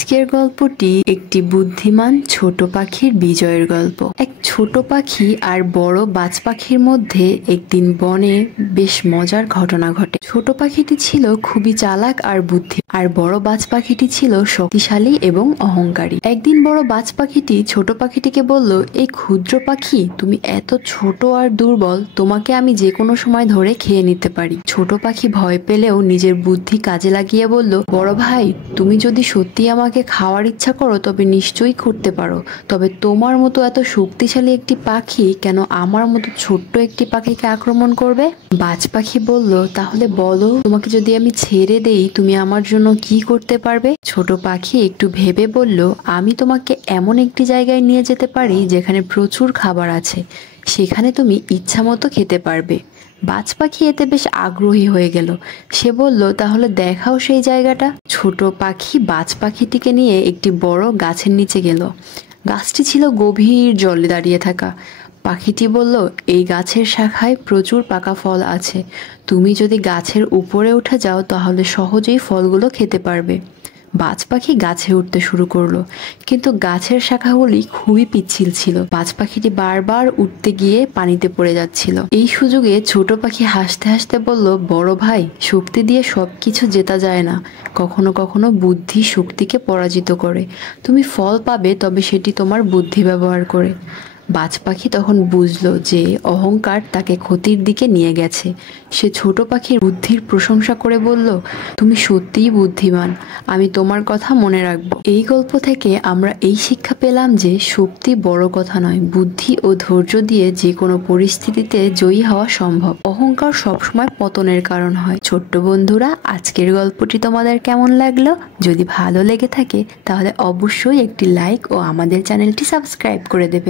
আজকের গল্পটি একটি বুদ্ধিমান ছোট পাখির বিজয়ের গল্প। এক ছোট পাখি আর বড় বাজ পাখির মধ্যে একদিন বনে বেশ মজার ঘটনা ঘটে। ছোট পাখিটি ছিল খুবই চালাক আর বুদ্ধি, আর বড় বাজ পাখিটি ছিল শক্তিশালী এবং অহংকারী। একদিন বড় বাজ পাখিটি ছোট পাখিটিকে বলল, এই ক্ষুদ্র পাখি, তুমি এত ছোট আর দুর্বল, তোমাকে আমি যে কোনো সময় ধরে খেয়ে নিতে পারি। ছোট পাখি ভয় পেলেও নিজের বুদ্ধি কাজে লাগিয়ে বলল, বড় ভাই, তুমি যদি সত্যি আমাকে খাওয়ার ইচ্ছা করো তবে নিশ্চয়ই করতে পারো, তবে তোমার মতো এত শক্তিশালী একটি পাখি কেন আমার মতো ছোট্ট একটি পাখিকে আক্রমণ করবে? বাজ পাখি বলল, তাহলে বলো, তোমাকে যদি আমি ছেড়ে দেই তুমি আমার জন্য কি করতে পারবে? ছোট পাখি একটু ভেবে বলল, আমি তোমাকে এমন একটি জায়গায় নিয়ে যেতে পারি যেখানে প্রচুর খাবার আছে, সেখানে তুমি ইচ্ছা মতো খেতে পারবে। বাজ পাখি এতে বেশ আগ্রহী হয়ে গেল। সে বলল, তাহলে দেখাও সেই জায়গাটা। ছোট পাখি বাজ পাখিটিকে নিয়ে একটি বড় গাছের নিচে গেল। গাছটি ছিল গভীর জলে দাঁড়িয়ে থাকা। পাখিটি বলল, এই গাছের শাখায় প্রচুর পাকা ফল আছে, তুমি যদি গাছের উপরে উঠে যাও তাহলে সহজেই ফলগুলো খেতে পারবে। বাজ পাখি গাছে উঠতে শুরু করলো, কিন্তু গাছের শাখাগুলি খুবই পিচ্ছিল ছিল। বাজ পাখিটি বারবার উঠতে গিয়ে পানিতে পড়ে যাচ্ছিল। এই সুযোগে ছোট পাখি হাসতে হাসতে বলল, বড় ভাই, শক্তি দিয়ে সবকিছু জেতা যায় না, কখনো কখনো বুদ্ধি শক্তিকে পরাজিত করে। তুমি ফল পাবে, তবে সেটি তোমার বুদ্ধি ব্যবহার করে। বাজ পাখি তখন বুঝলো যে অহংকার তাকে ক্ষতির দিকে নিয়ে গেছে। সে ছোট পাখির বুদ্ধির প্রশংসা করে বলল, তুমি সত্যিই বুদ্ধিমান, আমি তোমার কথা মনে রাখবো। এই গল্প থেকে আমরা এই শিক্ষা পেলাম যে শক্তি বড় কথা নয়, বুদ্ধি ও ধৈর্য দিয়ে যে কোনো পরিস্থিতিতে জয়ী হওয়া সম্ভব। অহংকার সবসময় পতনের কারণ হয়। ছোট্ট বন্ধুরা, আজকের গল্পটি তোমাদের কেমন লাগলো? যদি ভালো লেগে থাকে তাহলে অবশ্যই একটি লাইক ও আমাদের চ্যানেলটি সাবস্ক্রাইব করে দেবে।